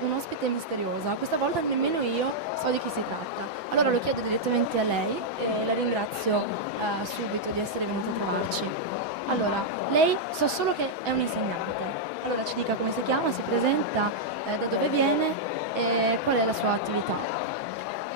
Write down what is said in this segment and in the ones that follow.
ho un'ospite misteriosa, questa volta nemmeno io so di chi si tratta. Allora lo chiedo direttamente a lei e la ringrazio subito di essere venuta a trovarci. Allora, lei so solo che è un'insegnante. Allora ci dica come si chiama, si presenta, da dove viene e qual è la sua attività.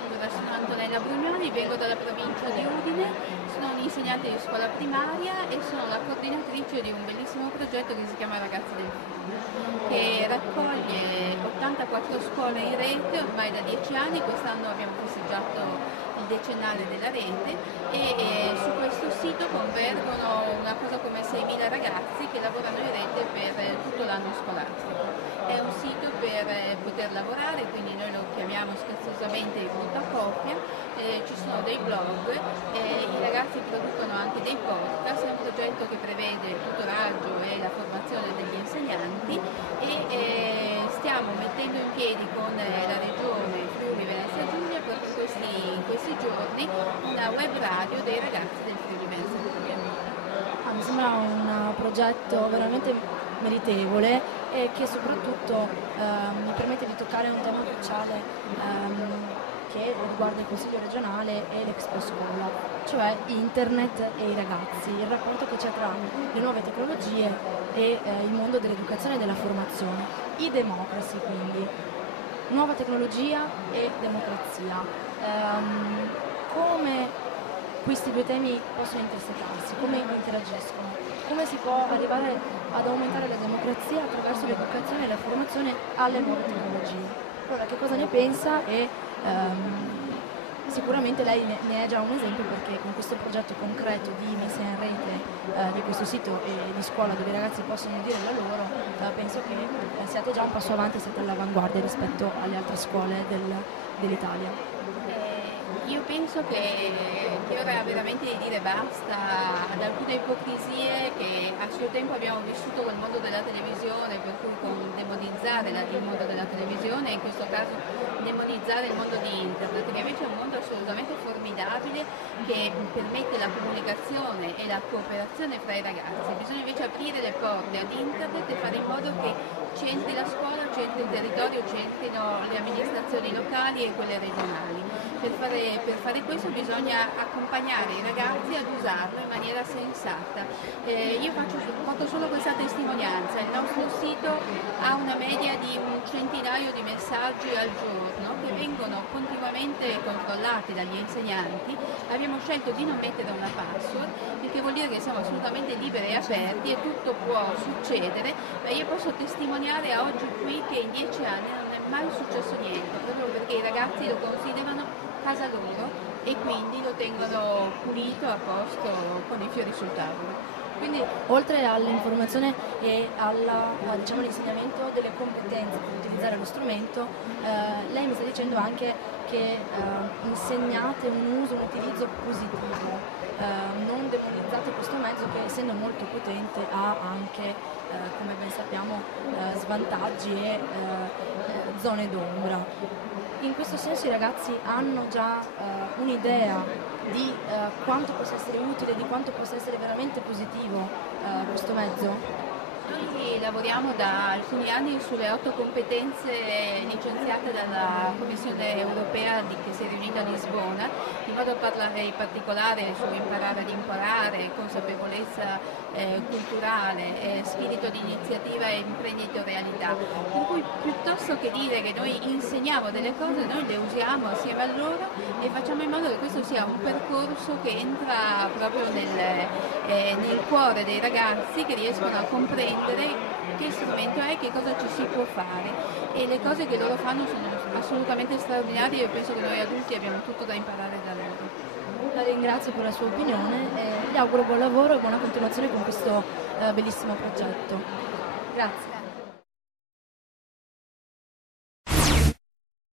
Allora, sono Antonella Brugnoni, vengo dalla provincia di Udine, sono un'insegnante di scuola primaria e sono la coordinatrice di un bellissimo progetto che si chiama Ragazzi del Fiume, che raccoglie 84 scuole in rete ormai da 10 anni. Quest'anno abbiamo festeggiato il decennale della rete e su questo sito convergono una cosa come 6.000 ragazzi che lavorano in rete per tutto l'anno scolastico. È un sito per poter lavorare, quindi noi lo chiamiamo scherzosamente il portacoppia, ci sono dei blog, i ragazzi producono anche dei podcast, è un progetto che prevede il tutoraggio e la formazione degli insegnanti e stiamo mettendo in piedi con la regione Friuli Venezia Giulia proprio in questi giorni una web radio dei ragazzi del Friuli Venezia Giulia. Mi sembra un progetto veramente meritevole e che soprattutto mi permette di toccare un tema cruciale che riguarda il Consiglio regionale e l'Expo Scuola, cioè internet e i ragazzi, il rapporto che c'è tra le nuove tecnologie e il mondo dell'educazione e della formazione. I democracy quindi, nuova tecnologia e democrazia. Come questi due temi possono intersecarsi, come interagiscono, come si può arrivare ad aumentare la democrazia attraverso l'educazione e la formazione alle nuove tecnologie. Allora, che cosa ne pensa? E sicuramente lei ne è già un esempio, perché con questo progetto concreto di messa in rete di questo sito e di scuola dove i ragazzi possono dire la loro, penso che siate già un passo avanti, siete all'avanguardia rispetto alle altre scuole dell'Italia. Io penso che ora è veramente di dire basta ad alcune ipocrisie che a suo tempo abbiamo vissuto col mondo della televisione, per cui con demonizzare il mondo della televisione e in questo caso demonizzare il mondo di internet, che invece è un mondo assolutamente formidabile che permette la comunicazione e la cooperazione fra i ragazzi. Bisogna invece aprire le porte ad internet e fare in modo che c'entri la scuola, c'entri il territorio, c'entrino le amministrazioni locali e quelle regionali. Per fare questo bisogna accompagnare i ragazzi ad usarlo in maniera sensata. Io porto solo questa testimonianza: il nostro sito ha una media di un centinaio di messaggi al giorno che vengono continuamente controllati dagli insegnanti. Abbiamo scelto di non mettere una password perché vuol dire che siamo assolutamente liberi e aperti e tutto può succedere, ma io posso testimoniare a oggi qui che in 10 anni non è mai successo niente, proprio perché i ragazzi lo considerano casa loro e quindi lo tengono pulito, a posto, con i fiori sul tavolo. Quindi oltre all'informazione e diciamo, all'insegnamento delle competenze per utilizzare lo strumento, lei mi sta dicendo anche che insegnate un uso, un utilizzo positivo, non demonizzate questo mezzo che, essendo molto potente, ha anche, come ben sappiamo, svantaggi e zone d'ombra. In questo senso i ragazzi hanno già un'idea di quanto possa essere utile, di quanto possa essere veramente positivo questo mezzo? Noi lavoriamo da alcuni anni sulle 8 competenze licenziate dalla Commissione europea che si è riunita a Lisbona, in modo a parlare in particolare su imparare ad imparare, consapevolezza culturale, spirito di iniziativa e imprenditorialità. Per cui piuttosto che dire che noi insegniamo delle cose, noi le usiamo assieme a loro e facciamo in modo che questo sia un percorso che entra proprio nel cuore dei ragazzi, che riescono a comprendere che strumento è, che cosa ci si può fare, e le cose che loro fanno sono assolutamente straordinarie e io penso che noi adulti abbiamo tutto da imparare da loro. La ringrazio per la sua opinione e gli auguro buon lavoro e buona continuazione con questo bellissimo progetto. Grazie.